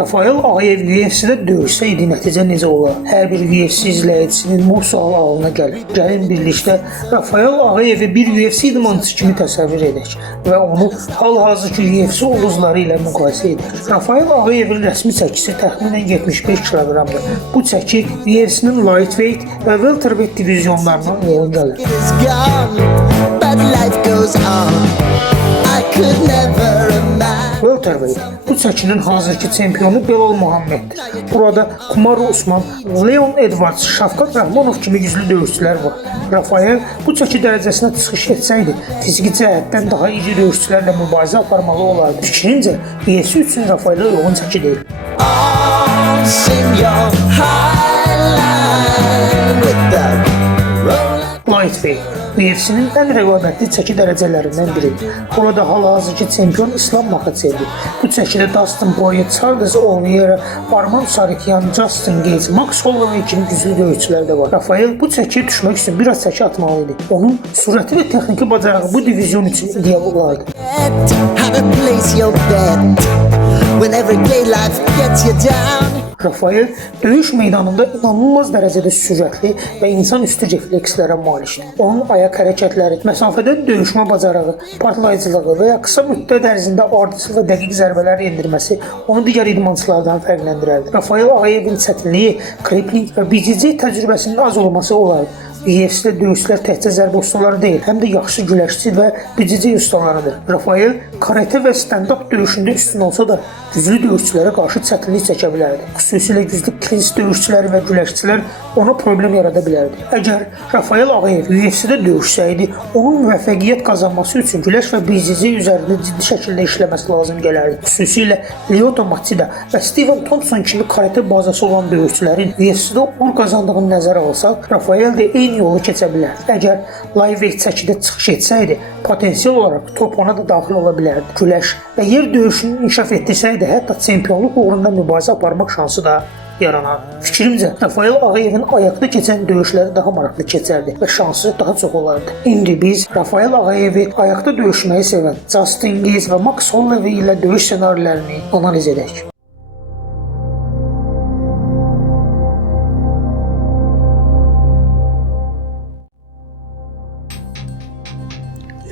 Rafael Ağayev UFC-də döyüşsəydi nəticə necə olar? Hər bir UFC izləyicisinin bu sual ağlına gəlir. Gəlin birlikdə Rafael Ağayevi bir UFC idmançısı kimi təsəvvür edək və onu hal-hazırki UFC ulduzları ilə müqayisə edək. Rafael Ağayevin rəsmi çəkisi təxminən 75 kiloqramdır. Bu çəki UFC-nin lightweight və welterweight divizyonlarına uyğun gəlir. Welterweight bu çəkinin hazırki çempionu Belal Muhammeddir. Burada Kamaru Usman, Leon Edwards, Şafkat Rəhmanov kimi güclü döyüşçülər var. Rafael bu çəki dərəcəsinə çıxış etsəydi, fiziki cəhətdən daha iri döyüşçülərlə mübarizə aparmalı olardı. Fikrincə, UFC üçün Rafael'ə uyğun çəki deyil. Lightweight UFC-nin ən rəqabətli çəki dərəcələrindən biridir. Burada hal-hazırki çempion İslam Makhaçevdir. Bu çəkidə Dustin Poirier, Charles Oliveira, Arman Tsarukyan, Justin Gates, Max Holloway kimi güclü döyüşçülər də var. Rafael bu çəkiyə düşmək üçün biraz çəki atmalı idi. Onun sürəti və texniki bacarığı bu divizyon üçün ideal olardı. Rafael döyüş meydanında inanılmaz dərəcədə sürətli və insanüstü reflekslərə malikdir. Onun ayaq hərəkətləri, məsafədən döyüşmə bacarığı, partlayıcılığı və ya qısa müddət ərzində ardıcıl və dəqiq zərbələr endirməsi onu digər idmançılardan fərqləndirərdi. Rafael Ağayevin çətinliyi, kripling və BJJ təcrübəsinin az olması olardı. UFC-də döyüşçülər təkcə zərbə ustaları deyil, həm də yaxşı güləşçi və BJJ ustalarıdır. Rafael karate və stand-up döyüşündə üstün olsa da, güclü döyüşçülərə qarşı çətinlik çəkə bilərdi. Xüsusilə güclü clinch döyüşçüləri və güləşçilər ona problem yarada bilərdi. Əgər Rafael Ağayev UFC-də döyüşsəydi, onun müvəffəqiyyət qazanması üçün güləş və BJJ üzərində ciddi şəkildə işləməsi lazım gələrdi. Xüsusilə Lyoto Machida və Steven Thompson kimi karate bazası olan döyüşçülərin UFC-də uğur qazandığını nəzərə alsaq, Rafael də eyni yolu keçə bilər. Əgər lightweight çəkidə çıxış etsəydi, potensial olaraq top ona da daxil ola bilərdi. Güləş və yer döyüşünü inkişaf etdirsəydi, hətta çempionluq uğrunda mübarizə aparmaq şansı da yaranar. Fikrimcə, Rafael Ağayevin ayaqda keçən döyüşləri daha maraqlı keçərdi və şansı daha çox olardı. İndi biz Rafael Ağayevi ayaqda döyüşməyi sevən Justin Gates və Max Holloway ilə döyüş ssenarilərini analiz edək.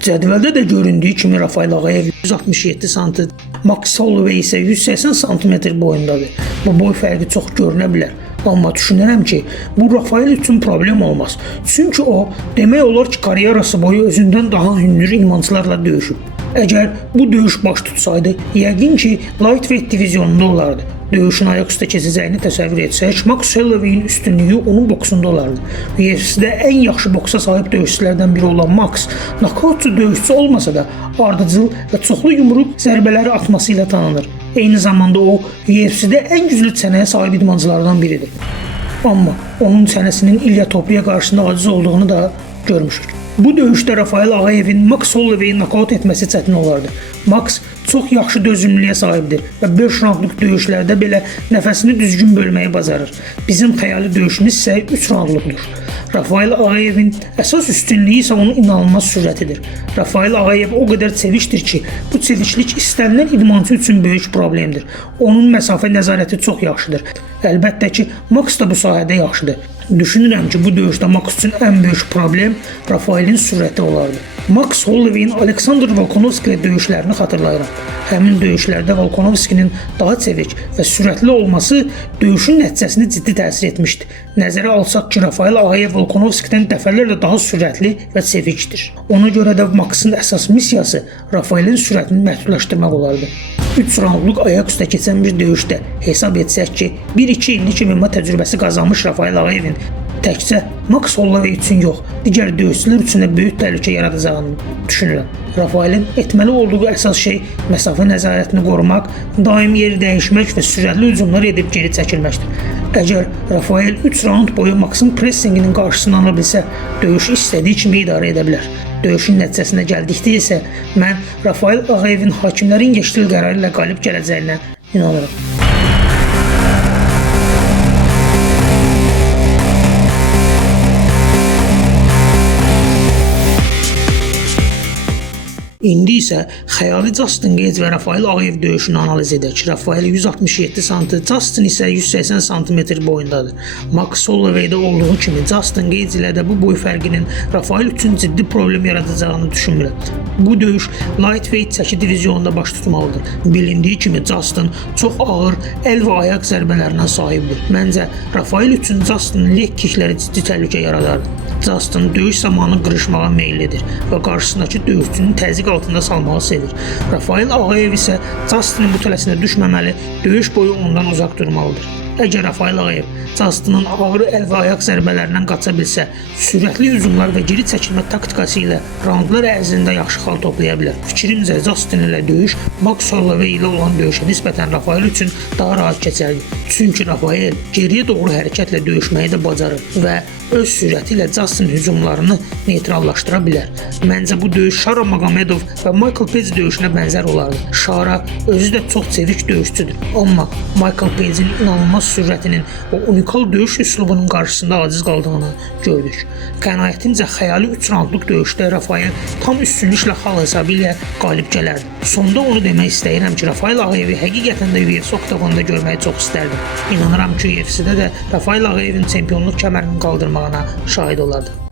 Cədvəldə də göründüyü kimi Rafael Ağayev 167 sm, Max Holloway isə 180 sm boyundadır. Bu boy fərqi çox görünə bilər. Amma düşünürəm ki, bu Rafael üçün problem olmaz. Çünki o, demək olar ki, karyerası boyu özündən daha hündür idmançılarla döyüşüb. Əgər bu döyüş baş tutsaydı, yəqin ki, lightweight divizyonunda olardı. Döyüşün ayaqüstə keçəcəyini təsəvvür etsək, Max Holloway'in üstünlüyü onun boksunda olardı. UFC-də ən yaxşı boksa sahib döyüşçülərdən biri olan Max, nokautçu döyüşçü olmasa da ardıcıl və çoxlu yumruq zərbələri atması ilə tanınır. Eyni zamanda o, UFC-də ən güclü çənəyə sahib idmançılardan biridir. Amma onun çənəsinin İlya Topuria qarşısında aciz olduğunu da görmüşük. Bu döyüşdə Rafael Ağayevin Max Holloway'i nokaut etməsi çətin olardı. Max çox yaxşı dözümlülüyə sahibdir və 5 raundluq döyüşlərdə belə nəfəsini düzgün bölməyi bacarır. Bizim xəyali döyüşümüz isə 3 raundluqdur. Rafael Ağayevin əsas üstünlüyü isə onun inanılmaz sürətidir. Rafael Ağayev o qədər çevikdir ki, bu çeviklik istənilən idmançı üçün böyük problemdir. Onun məsafə nəzarəti çox yaxşıdır. Əlbəttə ki, Max da bu sahədə yaxşıdır. Düşünürəm ki, bu döyüşdə Max üçün ən böyük problem Rafaelin sürəti olardı. Max Holloway'in Aleksandr Volkanovski ilə döyüşlərini xatırlayıram. Həmin döyüşlərdə Volkanovskinin daha çevik və sürətli olması döyüşün nəticəsində ciddi təsir etmişdi. Nəzərə alsaq ki, Rafael Ağayev Volkanovskidən dəfələrlə daha sürətli və çevikdir. Ona görə də Max'ın əsas missiyası Rafaelin sürətini məhdudlaşdırmaq olardı. 3 raundluq ayaq üstə keçən bir döyüşdə hesab etsək ki, 1-2 illik MMA təcrübəsi qazanmış Rafael Ağayevin təkcə Max Holloway üçün yox, digər döyüşçülər üçün də böyük təhlükə yaradacağını düşünürəm. Rafaelin etməli olduğu əsas şey məsafə nəzarətini qorumaq, daim yeri dəyişmək və sürətli hücumlar edib geri çəkilməkdir. Əgər Rafael 3 raund boyu Max'ın pressinginin qarşısını ala bilsə, döyüşü istədiyi kimi idarə edə bilər. Döyüşün nəticəsinə gəldikdə isə mən Rafael Ağayevin hakimlərin geçdiyi qərarı ilə qalib gələcəyinə inanıram. İndi isə xəyali Justin Gaethje və Rafael Ağayev döyüşünü analiz edək. Rafael 167 sm, Justin isə 180 sm boyundadır. Max Holloway-də olduğu kimi Justin Gaethje ilə də bu boy fərqinin Rafael üçün ciddi problem yaradacağını düşünmürəm. Bu döyüş lightweight çəki divizyonunda baş tutmalıdır. Bilindiyi kimi Justin çox ağır əl və ayaq zərbələrinə sahibdir. Məncə Rafael üçün Justin leg kickləri ciddi təhlükə yaradardı. Justin döyüş zamanı qırışmağa meyillidir və qarşısındakı döyüşçünün təzyiq altında salmağı sevir. Rafael Ağayev isə Justinin bu tələsinə düşməməli, döyüş boyu ondan uzaq durmalıdır. Əgər Rafael Ağayev Justin'ın ağır əl və ayaq zərbələrindən qaça bilsə, sürətli hücumlar və geri çəkilmə taktikası ilə raundlar ərzində yaxşı xal toplaya bilər. Fikrimcə Justin ilə döyüş Max Holloway ilə olan döyüşə nisbətən Rafael üçün daha rahat keçərdi. Çünki Rafael geriyə doğru hərəkətlə döyüşməyi də bacarır və öz sürəti ilə Justin hücumlarını neytrallaşdıra bilər. Məncə bu döyüş Şara Magomedov və Michael Page döyüşünə bənzər olardı. Şara özü də çox çevik döyüşçüdür, amma Michael Page'in inanılmaz sürətinin və unikal döyüş üslubunun qarşısında aciz qaldığını gördük. Qənaətimcə xəyali 3 raundluq döyüşdə Rafael tam üstünlüklə xal hesabı ilə qalib gələrdi. Sonda onu demək istəyirəm ki, Rafael Ağayevi həqiqətən də UFC oktagonda görməyi çox istərdim. İnanıram ki, UFC-də də Rafael Ağayevin çempionluq kəmərini qaldırmağına şahid olardı.